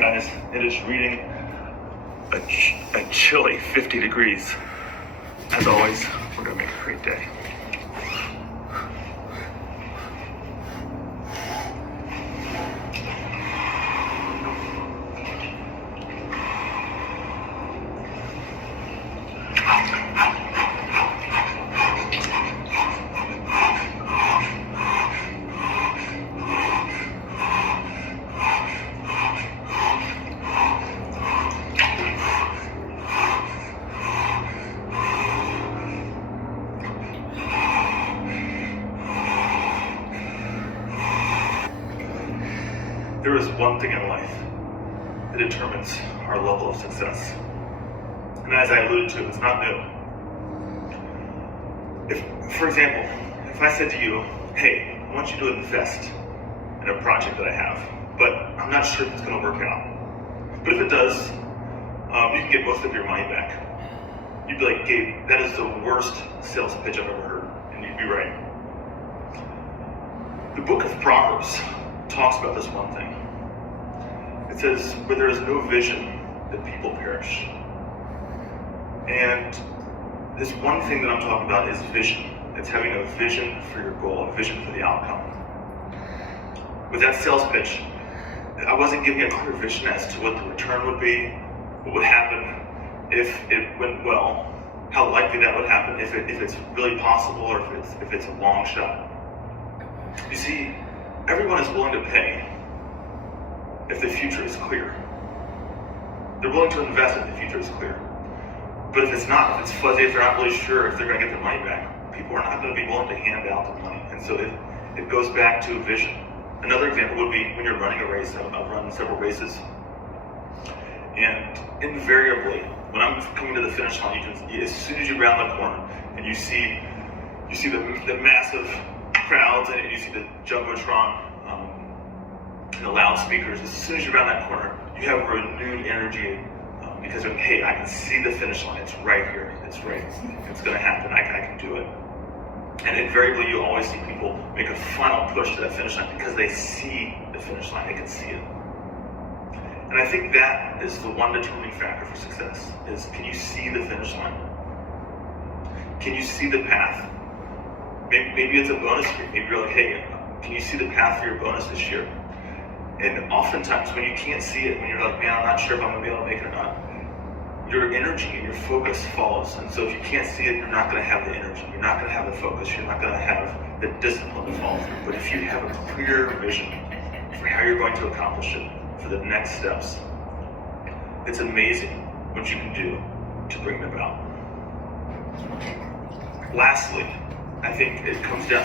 guys, it is reading a chilly 50 degrees. As always, we're gonna make a great day. There is one thing in life that determines our level of success. And as I alluded to, it's not new. For example, if I said to you, hey, I want you to invest in a project that I have, but I'm not sure if it's going to work out. But if it does, you can get most of your money back. You'd be like, Gabe, that is the worst sales pitch I've ever heard. And you'd be right. The book of Proverbs talks about this one thing. It says, where there is no vision, the people perish. And this one thing that I'm talking about is vision. It's having a vision for your goal, a vision for the outcome. With that sales pitch, I wasn't giving a clear vision as to what the return would be, what would happen if it went well, how likely that would happen, if it's really possible, or if it's a long shot. You see, everyone is willing to pay if the future is clear. They're willing to invest if the future is clear. But if it's not, if it's fuzzy, if they're not really sure if they're going to get their money back, people are not going to be willing to hand out the money. And so it goes back to vision. Another example would be when you're running a race. I've run several races. And invariably, when I'm coming to the finish line, as soon as you round the corner and you see the massive crowds and you see the jumbotron and the loudspeakers, as soon as you round that corner, you have renewed energy because of, hey, I can see the finish line. It's right here. It's right. It's going to happen. I can do it. And invariably, you always see people make a final push to that finish line because they see the finish line. They can see it. And I think that is the one determining factor for success, is can you see the finish line? Can you see the path? Maybe it's a bonus year. Maybe you're like, hey, can you see the path for your bonus this year? And oftentimes when you can't see it, when you're like, man, I'm not sure if I'm gonna be able to make it or not, your energy and your focus follows. And so if you can't see it, you're not gonna have the energy, you're not gonna have the focus, you're not gonna have the discipline to follow through. But if you have a clear vision for how you're going to accomplish it, for the next steps, it's amazing what you can do to bring them about. Lastly, I think it comes down